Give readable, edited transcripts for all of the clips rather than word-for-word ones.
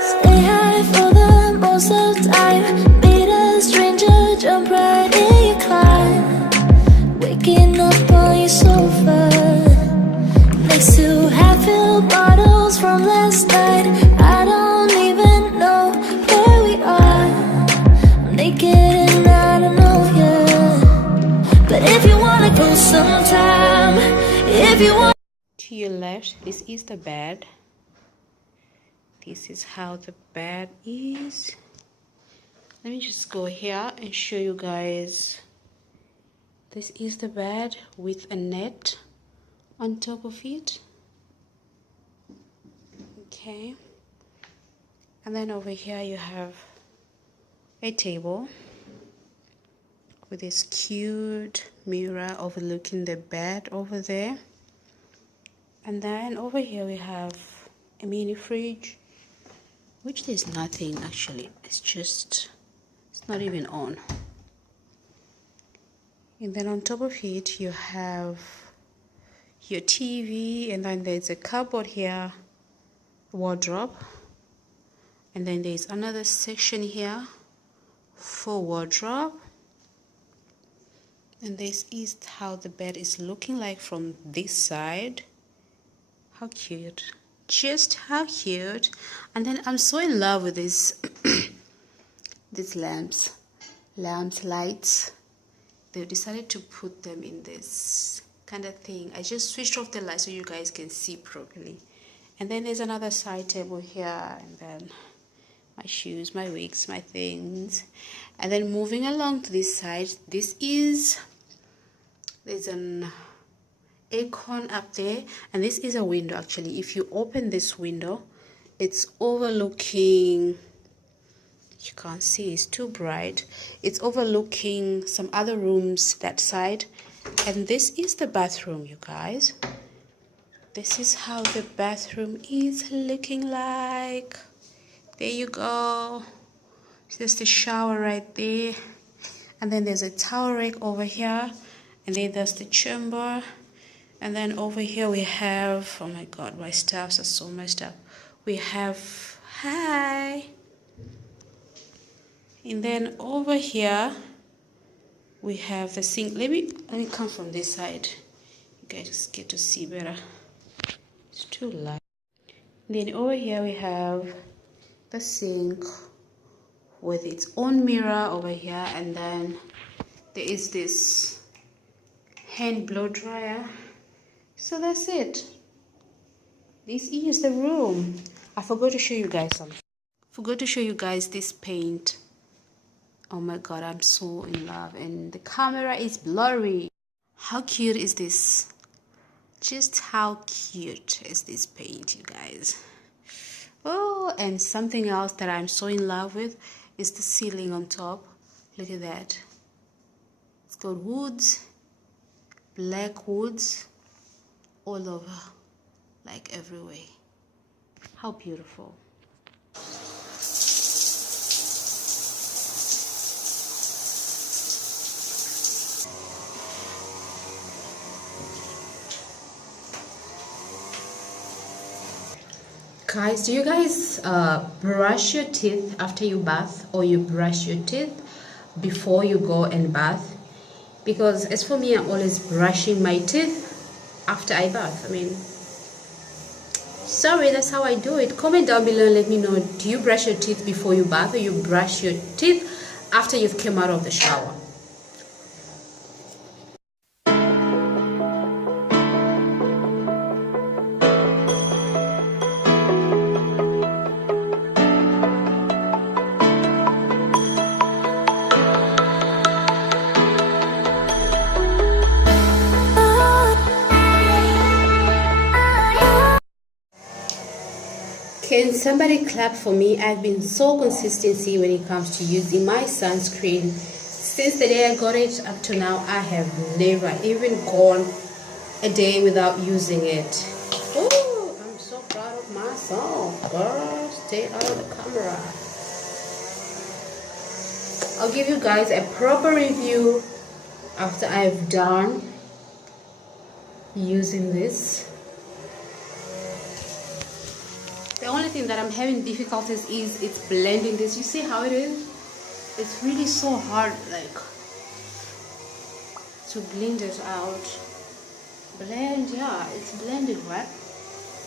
Stay high for the most of the time. Meet a stranger, jump right in your climb. Waking up on your sofa next to half-filled bottles from last night. I don't even know where we are. I'm naked and I don't know yet. But if you wanna go sometime, if you want. To your left, this is the bed. This is how the bed is. Let me just go here and show you guys. This is the bed with a net on top of it. Okay. And then over here you have a table with this cute mirror overlooking the bed over there. And then over here we have a mini fridge, which there's nothing actually, it's not even on. And then on top of it you have your TV, and then there's a cupboard here, wardrobe, and then there's another section here for wardrobe. And this is how the bed is looking like from this side. How cute, just how cute. And then I'm so in love with this these lamps, lights. They've decided to put them in this kind of thing. I just switched off the light so you guys can see properly. And then there's another side table here, and then my shoes, my wigs, my things. And then moving along to this side, there's an aircon up there, and this is a window actually. If you open this window, it's overlooking, you can't see, it's too bright, it's overlooking some other rooms that side. And this is the bathroom, you guys. This is how the bathroom is looking like. There you go. There's the shower right there, and then there's a towel rack over here, and then there's the chamber. And then over here we have, oh my god, my stuffs are so messed up. We have, hi. And then over here we have the sink. Let me come from this side. You guys get to see better. It's too light. Then over here we have the sink with its own mirror over here, and then there is this hand blow dryer. So that's it. This is the room. I forgot to show you guys something. Forgot to show you guys this paint. Oh my god, I'm so in love, and the camera is blurry. How cute is this? Just how cute is this paint, you guys? Oh, and something else that I'm so in love with is the ceiling on top. Look at that. It's got woods, black woods all over, like everywhere. How beautiful. Guys, do you guys brush your teeth after you bath, or you brush your teeth before you go and bath? Because as for me, I'm always brushing my teeth after I bath. I mean, sorry, that's how I do it. Comment down below and let me know, do you brush your teeth before you bath, or you brush your teeth after you've come out of the shower? Can somebody clap for me? I've been so consistency when it comes to using my sunscreen. Since the day I got it up to now, I have never even gone a day without using it. Oh, I'm so proud of myself. Girl, stay out of the camera. I'll give you guys a proper review after I've done using this. The only thing that I'm having difficulties is it's blending this. You see how it is? It's really so hard, like, to blend it out. Blend, yeah, it's blended, right?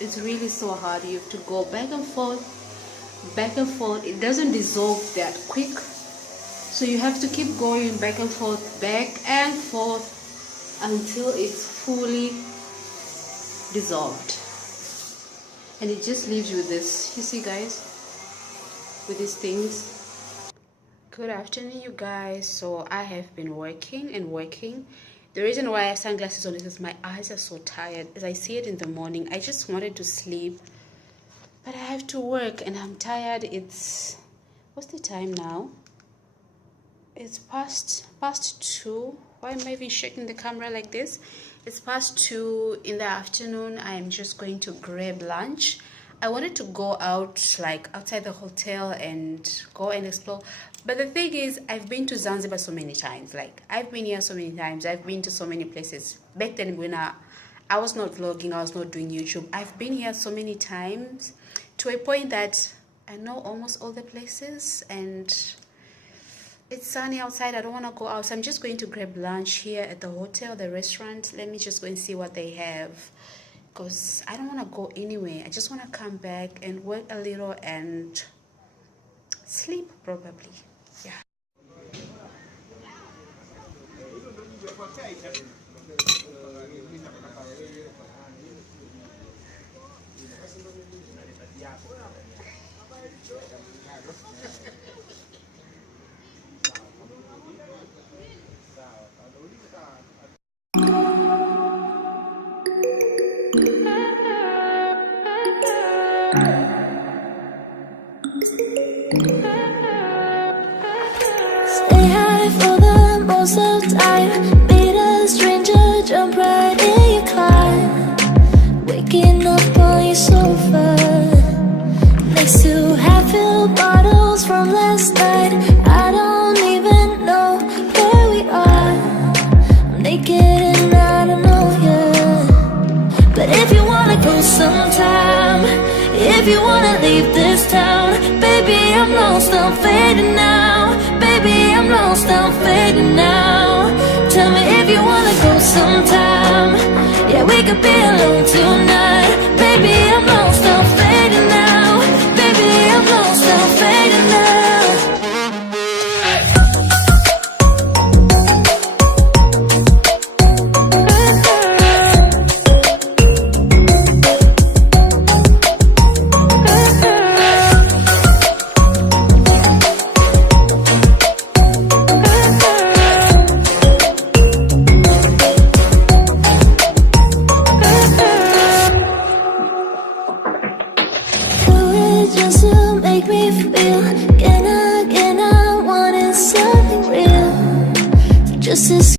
It's really so hard. You have to go back and forth, back and forth. It doesn't dissolve that quick, so you have to keep going back and forth until it's fully dissolved. And it just leaves you with this, you see guys, with these things. Good afternoon, you guys. So I have been working and working. The reason why I have sunglasses on is because my eyes are so tired. As I see it in the morning, I just wanted to sleep, but I have to work and I'm tired. It's, what's the time now? It's past 2. Why am I even shaking the camera like this? It's past 2 in the afternoon. I am just going to grab lunch. I wanted to go out, like outside the hotel, and go and explore. But the thing is, I've been to Zanzibar so many times. Like, I've been here so many times. I've been to so many places. Back then, when I was not vlogging, I was not doing YouTube. I've been here so many times to a point that I know almost all the places, and it's sunny outside. I don't want to go out, so I'm just going to grab lunch here at the hotel, the restaurant. Let me just go and see what they have, because I don't want to go anywhere. I just want to come back and work a little and sleep probably. Yeah. Stay high for the most of the time. Meet a stranger, jump right in your car. Waking up on your sofa next to half-filled bottles from last night. I don't even know where we are. I'm naked and I don't know you. But if you wanna go sometime, if you wanna leave this town, baby, I'm lost, I'm fading now. Baby, I'm lost, I'm fading now. Tell me if you wanna go sometime. Yeah, we could be alone tonight. Baby, I'm lost, I'm fading now. Baby, I'm lost, I'm fading now. Just to make me feel again, I wanted something real. Just to